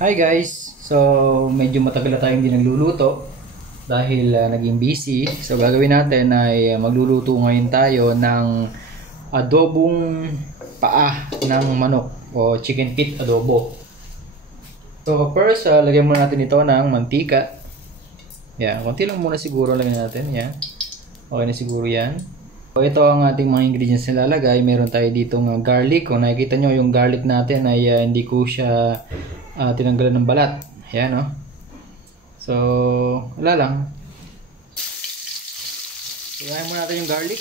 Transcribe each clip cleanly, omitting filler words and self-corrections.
Hi guys! So medyo matagal na tayong hindi nagluluto dahil naging busy. So gagawin natin ay magluluto ngayon tayo ng adobong paa ng manok o chicken feet adobo. So first, lagyan muna natin ito ng mantika. Yan, konti lang muna siguro lagyan natin. Yan. Okay na siguro yan. So ito ang ating mga ingredients na lalagay. Meron tayo dito ng garlic. Kung nakikita nyo yung garlic natin ay hindi ko siya tinanggalan ng balat. Ayan, no? So, wala lang. Ilahin muna natin yung garlic.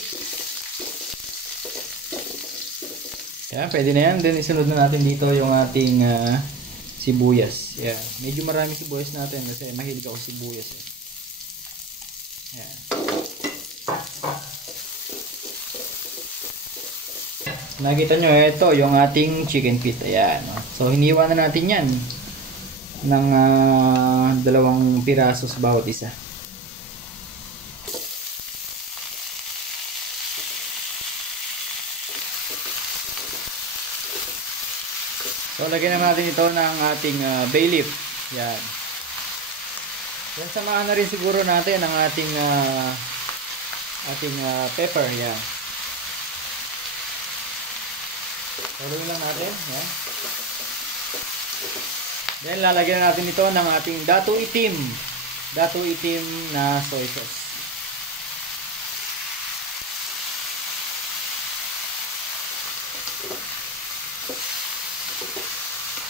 Ayan, pwede na yan. Then, isunod na natin dito yung ating sibuyas. Ayan. Medyo marami sibuyas natin kasi mahilig ako sibuyas. Ayan. Nakita nyo, ito yung ating chicken feet. Ayan. So, hiniwa na natin yan ng 2 piraso sa bawat isa. So, lagyan na natin ito ng ating bay leaf. Ayan. Yan, samahan na rin siguro natin ang ating pepper. Ayan. Haluin lang natin. Yan. Then lalagyan natin ito ng ating dato itim. Dato itim na soy sauce.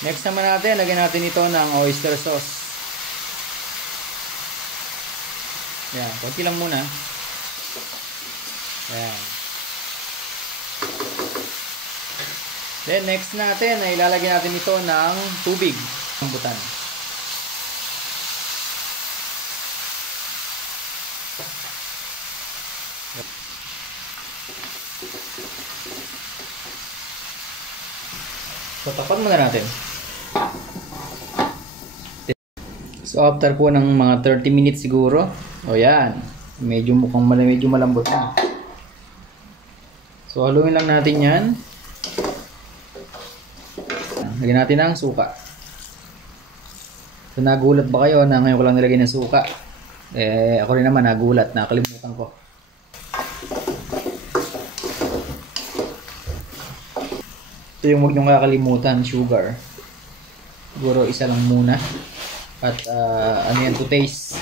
Next naman natin, lagyan natin ito ng oyster sauce. Yan, konti lang muna. Yan. Then next natin ay ilalagay natin ito ng tubig, rambutan. So tapan muna natin. So after po ng mga 30 minutes siguro, o yan, medyo malambot na. So haluin lang natin yan. Lagyan natin ng suka. So nagulat ba kayo na ngayon ko lang nilagay ng suka? Ako rin naman nagulat, nakalimutan ko. Ito yung huwag niyong kakalimutan, sugar. Siguro isa lang muna. At ano yan, to taste.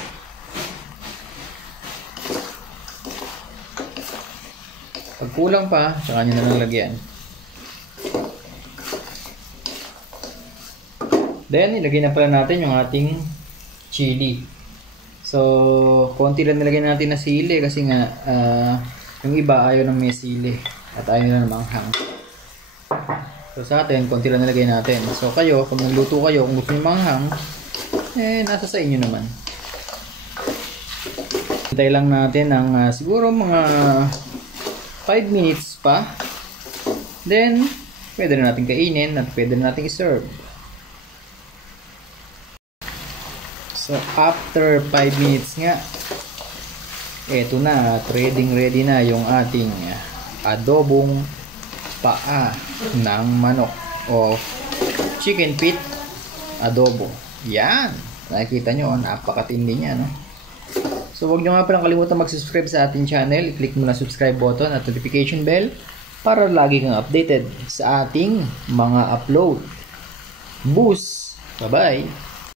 Pag kulang pa, saka nyo na lang lagyan. Then, ilagay na pala natin yung ating chili. So, konti lang nilagay natin na sili kasi nga, yung iba ayaw ng may sili at ayaw na ng manghang. So, sa atin, konti lang nilagay natin. So, kayo, kung nagluto kayo, kung gusto nyo manghang, nasa sa inyo naman. Hintay lang natin ng siguro mga 5 minutes pa. Then, pwede na natin kainin at pwede na natin i-serve. So, after 5 minutes nga, eto na, ready na yung ating adobong paa ng manok o chicken feet adobo. Yan! Nakikita nyo, napakatindi niya, no? So, huwag nyo nga palang kalimutan mag-subscribe sa ating channel. I-click mo na subscribe button at notification bell para lagi kang updated sa ating mga upload. Boost! Bye-bye!